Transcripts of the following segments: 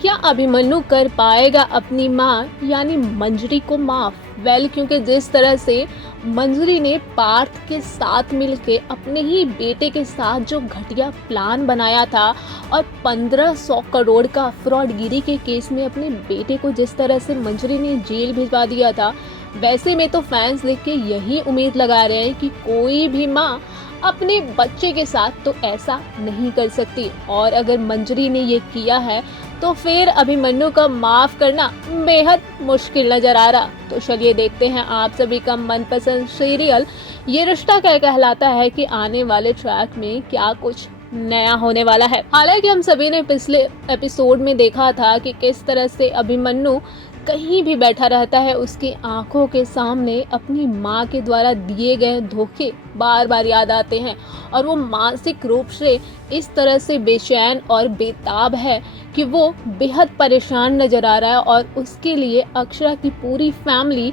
क्या अभिमन्यु कर पाएगा अपनी माँ यानी मंजरी को माफ? क्योंकि जिस तरह से मंजरी ने पार्थ के साथ मिलके अपने ही बेटे के साथ जो घटिया प्लान बनाया था और 1500 करोड़ का फ्रॉडगिरी के केस में अपने बेटे को जिस तरह से मंजरी ने जेल भिजवा दिया था, वैसे में तो फैंस देख के यही उम्मीद लगा रहे हैं कि कोई भी माँ अपने बच्चे के साथ तो ऐसा नहीं कर सकती। और अगर मंजरी ने ये किया है तो फिर अभिमन्यु का माफ करना बेहद मुश्किल नजर आ रहा। तो चलिए देखते हैं आप सभी का मनपसंद सीरियल ये रिश्ता क्या कहलाता है कि आने वाले ट्रैक में क्या कुछ नया होने वाला है। हालांकि हम सभी ने पिछले एपिसोड में देखा था कि किस तरह से अभिमन्यु कहीं भी बैठा रहता है, उसकी आंखों के सामने अपनी माँ के द्वारा दिए गए धोखे बार बार याद आते हैं और वो मानसिक रूप से इस तरह से बेचैन और बेताब है कि वो बेहद परेशान नजर आ रहा है। और उसके लिए अक्षरा की पूरी फैमिली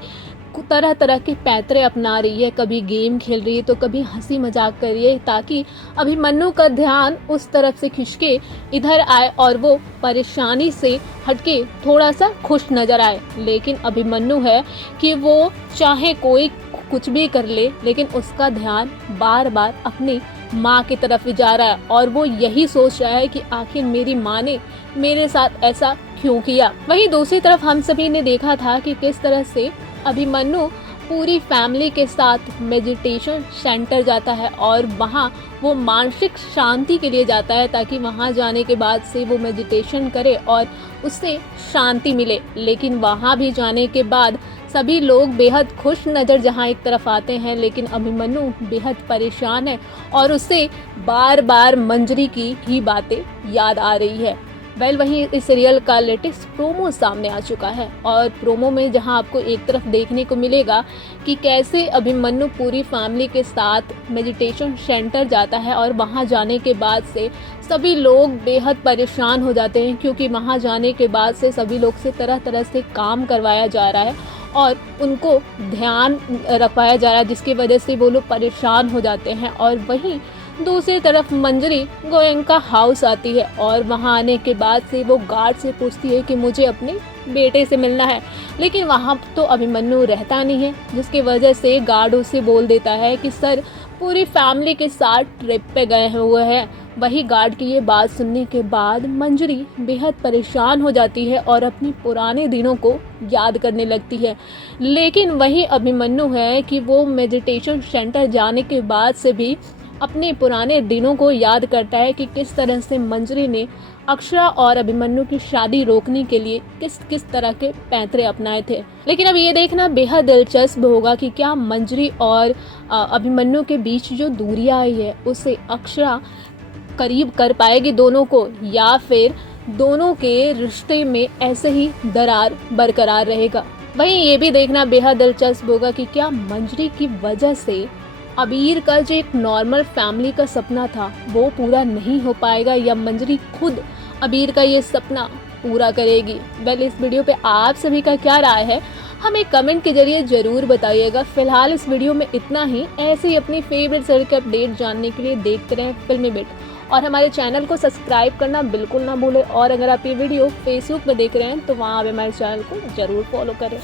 तरह तरह के पैतरे अपना रही है, कभी गेम खेल रही है तो कभी हंसी मजाक कर रही है, ताकि अभिमन्यु का ध्यान उस तरफ से खिसके इधर आए और वो परेशानी से हटके थोड़ा सा खुश नजर आए। लेकिन अभिमन्यु है कि वो चाहे कोई कुछ भी कर ले, लेकिन उसका ध्यान बार बार अपनी माँ की तरफ जा रहा है और वो यही सोच रहा है कि आखिर मेरी माँ ने मेरे साथ ऐसा क्यों किया। वहीं दूसरी तरफ हम सभी ने देखा था कि किस तरह से अभिमन्यु पूरी फैमिली के साथ मेडिटेशन सेंटर जाता है और वहाँ वो मानसिक शांति के लिए जाता है, ताकि वहाँ जाने के बाद से वो मेडिटेशन करे और उससे शांति मिले। लेकिन वहाँ भी जाने के बाद सभी लोग बेहद खुश नज़र जहाँ एक तरफ आते हैं, लेकिन अभिमन्यु बेहद परेशान है और उससे बार बार मंजरी की ही बातें याद आ रही है। वहीं इस सीरियल का लेटेस्ट प्रोमो सामने आ चुका है और प्रोमो में जहां आपको एक तरफ देखने को मिलेगा कि कैसे अभिमन्यु पूरी फैमिली के साथ मेडिटेशन सेंटर जाता है और वहां जाने के बाद से सभी लोग बेहद परेशान हो जाते हैं, क्योंकि वहां जाने के बाद से सभी लोग से तरह तरह से काम करवाया जा रहा है और उनको ध्यान रखवाया जा रहा है, जिसकी वजह से वो लोग परेशान हो जाते हैं। और वहीं दूसरी तरफ मंजरी गोयनका हाउस आती है और वहां आने के बाद से वो गार्ड से पूछती है कि मुझे अपने बेटे से मिलना है, लेकिन वहां तो अभिमन्यु रहता नहीं है, जिसकी वजह से गार्ड उसे बोल देता है कि सर पूरी फैमिली के साथ ट्रिप पे गए हुए हैं। वही गार्ड की ये बात सुनने के बाद मंजरी बेहद परेशान हो जाती है और अपने पुराने दिनों को याद करने लगती है। लेकिन वही अभिमन्यु है कि वो मेडिटेशन सेंटर जाने के बाद से भी अपने पुराने दिनों को याद करता है कि किस तरह से मंजरी ने अक्षरा और अभिमन्यु की शादी रोकने के लिए किस किस तरह के पैंतरे अपनाए थे। लेकिन अब ये देखना बेहद दिलचस्प होगा कि क्या मंजरी और अभिमन्यु के बीच जो दूरियां आई है उसे अक्षरा करीब कर पाएगी दोनों को, या फिर दोनों के रिश्ते में ऐसे ही दरार बरकरार रहेगा। वहीं ये भी देखना बेहद दिलचस्प होगा कि क्या मंजरी की वजह से अबीर का जो एक नॉर्मल फैमिली का सपना था वो पूरा नहीं हो पाएगा, या मंजरी खुद अबीर का ये सपना पूरा करेगी। इस वीडियो पे आप सभी का क्या राय है हमें कमेंट के जरिए जरूर बताइएगा। फिलहाल इस वीडियो में इतना ही। ऐसे ही अपनी फेवरेट सीरियल के अपडेट जानने के लिए देखते रहें फिल्मी बिट और हमारे चैनल को सब्सक्राइब करना बिल्कुल ना भूलें। और अगर आप ये वीडियो फेसबुक पे देख रहे हैं तो वहाँ आप हमारे चैनल को जरूर फॉलो करें।